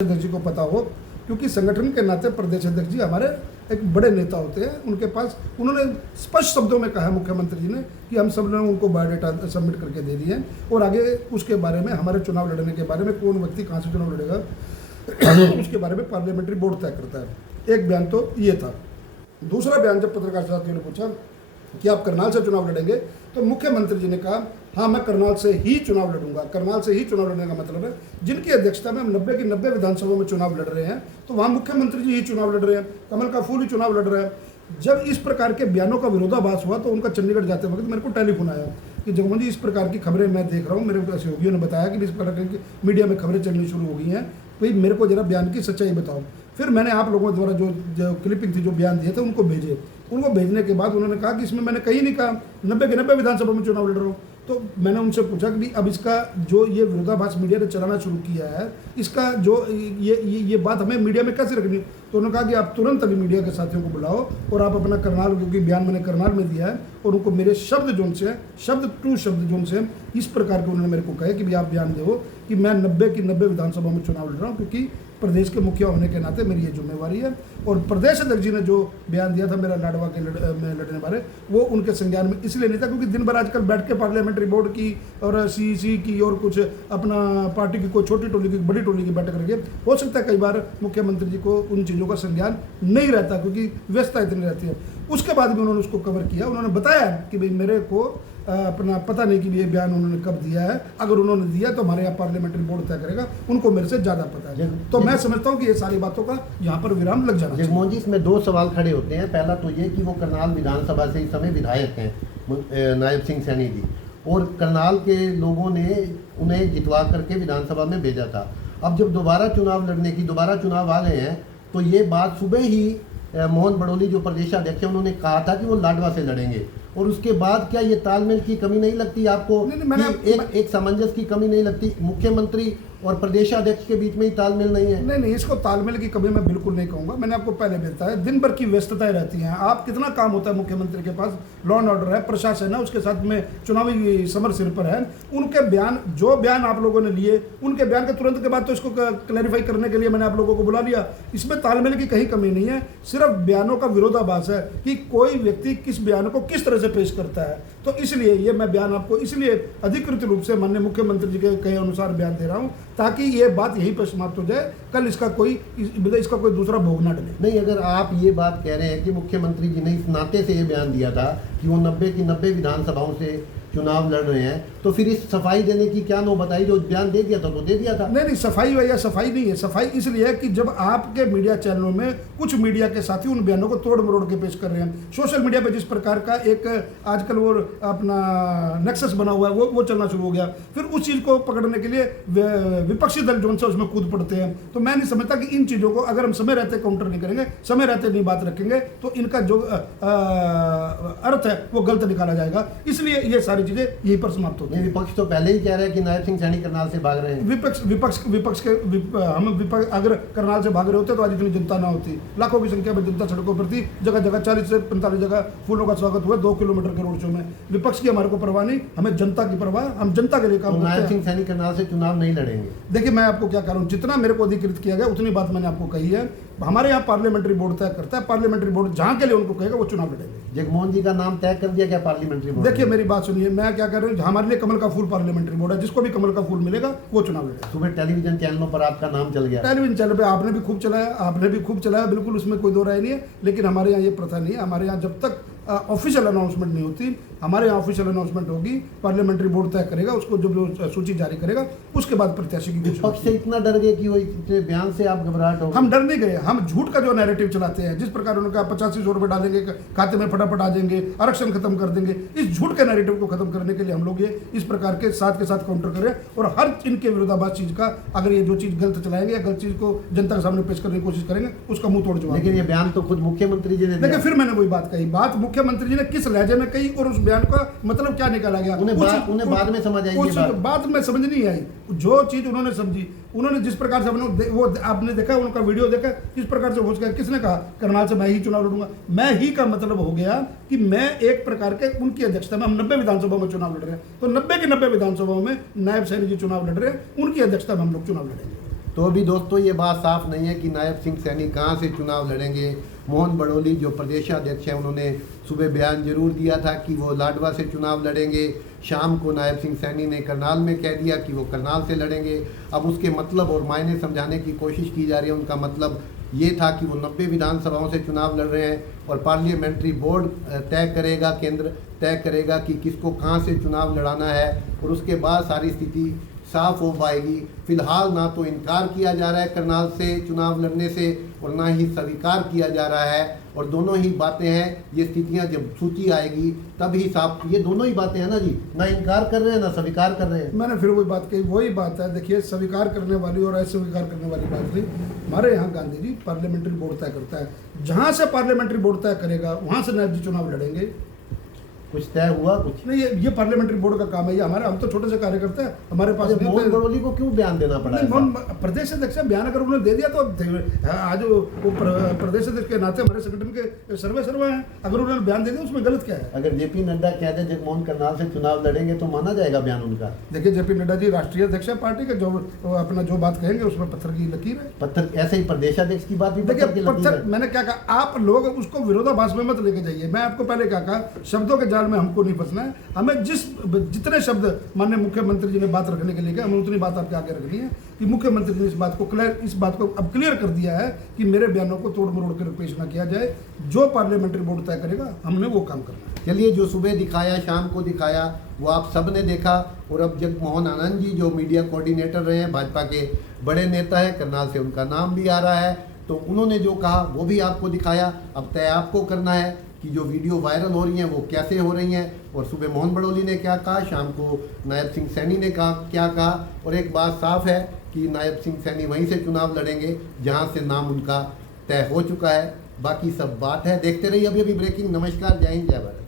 अध्यक्ष जी को पता हो, क्योंकि संगठन के नाते प्रदेश अध्यक्ष जी हमारे एक बड़े नेता होते हैं। उनके पास उन्होंने स्पष्ट शब्दों में कहा मुख्यमंत्री जी ने कि हम सब ने उनको बायोडाटा सबमिट करके दे दिए हैं और आगे उसके बारे में हमारे चुनाव लड़ने के बारे में कौन व्यक्ति कहाँ से चुनाव लड़ेगा उसके बारे में पार्लियामेंट्री बोर्ड तय करता है। एक बयान तो ये था। दूसरा बयान जब पत्रकार साथियों ने पूछा कि आप करनाल से चुनाव लड़ेंगे, तो मुख्यमंत्री जी ने कहा हाँ मैं करनाल से ही चुनाव लड़ूंगा। करनाल से ही चुनाव लड़ने का मतलब है जिनकी अध्यक्षता में हम 90 की 90 विधानसभा में चुनाव लड़ रहे हैं, तो वहाँ मुख्यमंत्री जी ही चुनाव लड़ रहे हैं, कमल का फूल ही चुनाव लड़ रहा है। जब इस प्रकार के बयानों का विरोधाभास हुआ तो उनका चंडीगढ़ जाते वक्त मेरे को टेलीफोन आया कि जगमोहन जी इस प्रकार की खबरें मैं देख रहा हूँ, मेरे सहयोगियों ने बताया कि इस प्रकार की मीडिया में खबरें चलनी शुरू हो गई हैं, भाई मेरे को जरा बयान की सच्चाई बताओ। फिर मैंने आप लोगों द्वारा जो क्लिपिंग थी, जो बयान दिए थे, उनको भेजे। उनको भेजने के बाद उन्होंने कहा कि इसमें मैंने कहीं नहीं कहा 90 के 90 विधानसभा में चुनाव लड़ रहा हूँ। तो मैंने उनसे पूछा कि अब इसका जो ये विरोधाभास मीडिया ने चलाना शुरू किया है, इसका जो ये बात हमें मीडिया में कैसे रखनी। तो उन्होंने कहा कि आप तुरंत अभी मीडिया के साथियों को बुलाओ और आप अपना करनाल, क्योंकि बयान मैंने करनाल में दिया है, और उनको मेरे शब्द जो उनसे शब्द टू शब्द जो उनसे इस प्रकार के उन्होंने मेरे को कहे कि भाई आप बयान दो कि मैं 90 की 90 विधानसभा में चुनाव लड़ रहा हूँ, क्योंकि प्रदेश के मुखिया होने के नाते मेरी ये जिम्मेवारी है। और प्रदेश अध्यक्ष जी ने जो बयान दिया था मेरा लाडवा के में लड़ने वाले, वो उनके संज्ञान में इसलिए नहीं था क्योंकि दिन भर आजकल बैठ के पार्लियामेंट्री बोर्ड की और सीईसी की और कुछ अपना पार्टी की कोई छोटी टोली की बड़ी टोली की बैठक करके, हो सकता है कई बार मुख्यमंत्री जी को उन चीज़ों का संज्ञान नहीं रहता क्योंकि व्यस्तता इतनी रहती है। उसके बाद भी उन्होंने उसको कवर किया। उन्होंने बताया कि भाई मेरे को अपना पता नहीं कि ये बयान उन्होंने कब दिया है, अगर उन्होंने दिया तो हमारे यहाँ पार्लियामेंट्री बोर्ड तय करेगा, उनको मेरे से ज़्यादा पता है। तो मैं समझता हूँ कि ये सारी बातों का यहाँ पर विराम लग जाना चाहिए। जगमोहन जी, इसमें दो सवाल खड़े होते हैं। पहला तो ये कि वो करनाल विधानसभा से इस समय विधायक हैं नायब सिंह सैनी जी, और करनाल के लोगों ने उन्हें जितवा करके विधानसभा में भेजा था। अब जब दोबारा चुनाव आ गए हैं, तो ये बात सुबह ही मोहन बड़ोली जो प्रदेशाध्यक्ष है उन्होंने कहा था कि वो लाडवा से लड़ेंगे, और उसके बाद क्या ये तालमेल की कमी नहीं लगती आपको? एक सामंजस्य की कमी नहीं लगती? मुख्यमंत्री और प्रदेशाध्यक्ष के बीच में ही तालमेल नहीं है? नहीं, इसको तालमेल की कमी मैं बिल्कुल नहीं कहूँगा। मैंने आपको पहले भी बताया, दिन भर की व्यस्तताएं रहती हैं। आप कितना काम होता है मुख्यमंत्री के पास, लॉ एंड ऑर्डर है, प्रशासन है, उसके साथ में चुनावी समर सिर पर है। उनके बयान, जो बयान आप लोगों ने लिए, उनके बयान के तुरंत के बाद तो इसको क्लैरिफाई करने के लिए मैंने आप लोगों को बुला लिया। इसमें तालमेल की कहीं कमी नहीं है, सिर्फ बयानों का विरोधाभास है कि कोई व्यक्ति किस बयान को किस तरह से पेश करता है। तो इसलिए ये मैं बयान आपको इसलिए अधिकृत रूप से माननीय मुख्यमंत्री जी के कहे अनुसार बयान दे रहा हूँ, ताकि ये बात यहीं पर समाप्त हो जाए। कल इसका कोई दूसरा भोग ना डले। नहीं, अगर आप ये बात कह रहे हैं कि मुख्यमंत्री जी ने इस नाते से ये बयान दिया था कि वो 90 की 90 विधानसभाओं से चुनाव लड़ रहे हैं, तो फिर इस सफाई देने की क्या नौबत आई? जो बयान दे दिया था तो दे दिया था। नहीं, सफाई या सफाई नहीं है। सफाई इसलिए है कि जब आपके मीडिया चैनलों में कुछ मीडिया के साथी उन बयानों को तोड़ मरोड़ के पेश कर रहे हैं, सोशल मीडिया पे जिस प्रकार का एक आजकल वो अपना नेक्सस बना हुआ है, वो चलना शुरू हो गया। फिर उस चीज़ को पकड़ने के लिए विपक्षी दल जो उसमें कूद पड़ते हैं। तो मैं नहीं समझता कि इन चीज़ों को अगर हम समय रहते काउंटर नहीं करेंगे, समय रहते नहीं बात रखेंगे, तो इनका जो अर्थ है वो गलत निकाला जाएगा। इसलिए ये सारी चीजें यहीं पर समाप्त होती हैं। विपक्ष तो पहले ही कह रहा है कि नायब सिंह सैनी करनाल से भाग रहे हैं। विपक्ष अगर करनाल से भाग रहे होते तो आज इतनी जनता ना होती। लाखों की संख्या में जनता सड़कों पर थी, जगह जगह 40 से 45 जगह फूलों का स्वागत हुआ 2 किलोमीटर के रोड शो में। विपक्ष की हमारे को परवाह नहीं, हमें जनता की परवाह, हम जनता के लिए काम करते हैं। नायब सिंह सैनी करनाल से चुनाव नहीं लड़ेंगे। देखिए, मैं आपको क्या कह रहा हूँ, जितना मेरे को अधिकृत किया गया उतनी बात मैंने आपको कही है। हमारे यहाँ पार्लियामेंट्री बोर्ड तय करता है, पार्लियामेंट्री बोर्ड जहाँ के लिए उनको कहेगा वो चुनाव लड़ेंगे। जगमोहन जी का नाम तय कर दिया क्या पार्लियामेंट्री बोर्ड? देखिए, मेरी बात सुनिए, मैं क्या कर रहा हूँ, हमारे लिए कमल का फूल पार्लियामेंट्री बोर्ड है, जिसको भी कमल का फूल मिलेगा वो चुनाव लड़ेगा। सुबह टेलीविजन चैनलों पर आपका नाम चल गया। टेलीविजन चैनल पे आपने भी खूब चलाया, बिल्कुल उसमें कोई दो राय नहीं है। लेकिन हमारे यहाँ ये प्रथा नहीं है। हमारे यहाँ जब तक ऑफिशियल अनाउंसमेंट नहीं होती, हमारे यहाँ ऑफिशियल अनाउंसमेंट होगी, पार्लियामेंट्री बोर्ड तय करेगा, उसको जब सूची जारी करेगा उसके बाद प्रत्याशी की घोषणा। विपक्ष से इतना डर गए कि वो इतने बयान से आप घबराहट हो? हम डर नहीं गए, हम झूठ का जो नैरेटिव चलाते हैं, जिस प्रकार उन्होंने कहा 8500 रुपये डालेंगे खाते में, फटाफट आ जाएंगे, आरक्षण खत्म कर देंगे, इस झूठ के नैरेटिव को खत्म करने के लिए हम लोग ये इस प्रकार के साथ काउंटर करें और हर इनके विरोधाभास चीज का, अगर ये जो चीज गलत चलाएंगे या गलत चीज को जनता के सामने पेश करने की कोशिश करेंगे, उसका मुंह तोड़ जवाब। लेकिन ये बयान तो खुद मुख्यमंत्री जी ने दिया। देखिए, फिर मैंने वही बात कही, बात मुख्यमंत्री जी ने किस लहजे में कही और उस बयान का मतलब क्या निकाला गया, उन्हें बाद में समझ आई। बाद में समझ नहीं आई। जो चीज उन्होंने समझी, उन्होंने जिस प्रकार से वो आपने देखा, उनका वीडियो देखा, किस प्रकार से घोष किया। किसने कहा करनाल से मैं ही चुनाव लड़ूंगा? मैं ही का मतलब हो गया कि मैं एक प्रकार के उनकी अध्यक्षता में, हम 90 विधानसभा में चुनाव लड़ रहे हैं, तो 90 की 90 विधानसभाओं में नायब सैनी जी चुनाव लड़ रहे हैं, उनकी अध्यक्षता में हम लोग चुनाव लड़ेंगे। तो अभी दोस्तों ये बात साफ नहीं है कि नायब सिंह सैनी कहाँ से चुनाव लड़ेंगे। मोहन बड़ोली जो प्रदेशाध्यक्ष हैं उन्होंने सुबह बयान जरूर दिया था कि वो लाडवा से चुनाव लड़ेंगे। शाम को नायब सिंह सैनी ने करनाल में कह दिया कि वो करनाल से लड़ेंगे। अब उसके मतलब और मायने समझाने की कोशिश की जा रही है। उनका मतलब ये था कि वो 90 विधानसभाओं से चुनाव लड़ रहे हैं और पार्लियामेंट्री बोर्ड तय करेगा, केंद्र तय करेगा कि किसको कहाँ से चुनाव लड़ाना है और उसके बाद सारी स्थिति साफ हो पाएगी। फिलहाल ना तो इनकार किया जा रहा है करनाल से चुनाव लड़ने से और ना ही स्वीकार किया जा रहा है, और दोनों ही बातें हैं। ये स्थितियां जब सूची आएगी तब ही साफ, ये दोनों ही बातें हैं ना जी, ना इनकार कर रहे हैं ना स्वीकार कर रहे हैं। मैंने फिर वही बात कही, वही बात है। देखिए, स्वीकार करने वाली और अस्वीकार करने वाली बात नहीं। हमारे यहाँ गांधी जी पार्लियामेंट्री बोर्ड तय करता है, जहाँ से पार्लियामेंट्री बोर्ड तय करेगा वहाँ से नायब जी चुनाव लड़ेंगे। कुछ तय हुआ कुछ नहीं, ये पार्लियामेंट्री बोर्ड का काम है। ये हमारे, हम तो छोटे से कार्यकर्ता है, हमारे पास नहीं मोहन होते। बड़ोली को क्यों बयान देना पड़ा है? प्रदेश अध्यक्ष बयान अगर उन्होंने दे दिया तो आज वो प्रदेश अध्यक्ष के नाते हमारे संगठन के सर्वे हैं। अगर उन्होंने बयान दे दिया उसमें गलत क्या है? अगर जेपी नड्डा कह दे जगमोहन करनाल से चुनाव लड़ेंगे तो माना जाएगा बयान उनका? देखिए, जेपी नड्डा जी राष्ट्रीय अध्यक्ष है पार्टी के, जो अपना जो बात कहेंगे उसमें पत्थर की लकीर है। पत्थर ऐसे ही प्रदेशाध्यक्ष की बात भी देखिए, पत्थर की लकीर पत्थर, है। मैंने क्या कहा, आप लोग उसको विरोधाभास में मत लेके जाइए। मैं आपको पहले क्या कहा, शब्दों के जाल में हमको नहीं फंसना है। हमें जितने शब्द माननीय मुख्यमंत्री जी ने बात रखने के लिए कहा, हमें उतनी बात आपके आगे रखनी है कि मुख्यमंत्री जी ने इस बात को अब क्लियर कर दिया है कि मेरे बयानों को तोड़ मरोड़ कर पेश ना किया जाए। जो पार्लियामेंट्री बोर्ड तय करेगा हमने वो काम करना है। चलिए, जो सुबह दिखाया शाम को दिखाया वो आप सब ने देखा। और अब जगमोहन आनंद जी जो मीडिया कोऑर्डिनेटर रहे हैं, भाजपा के बड़े नेता हैं, करनाल से उनका नाम भी आ रहा है, तो उन्होंने जो कहा वो भी आपको दिखाया। अब तय आपको करना है कि जो वीडियो वायरल हो रही हैं वो कैसे हो रही हैं, और सुबह मोहन बड़ोली ने क्या कहा, शाम को नायब सिंह सैनी ने क्या कहा। और एक बात साफ है कि नायब सिंह सैनी वहीं से चुनाव लड़ेंगे जहां से नाम उनका तय हो चुका है। बाकी सब बात है, देखते रहिए अभी ब्रेकिंग। नमस्कार, जय हिंद, जय भारत।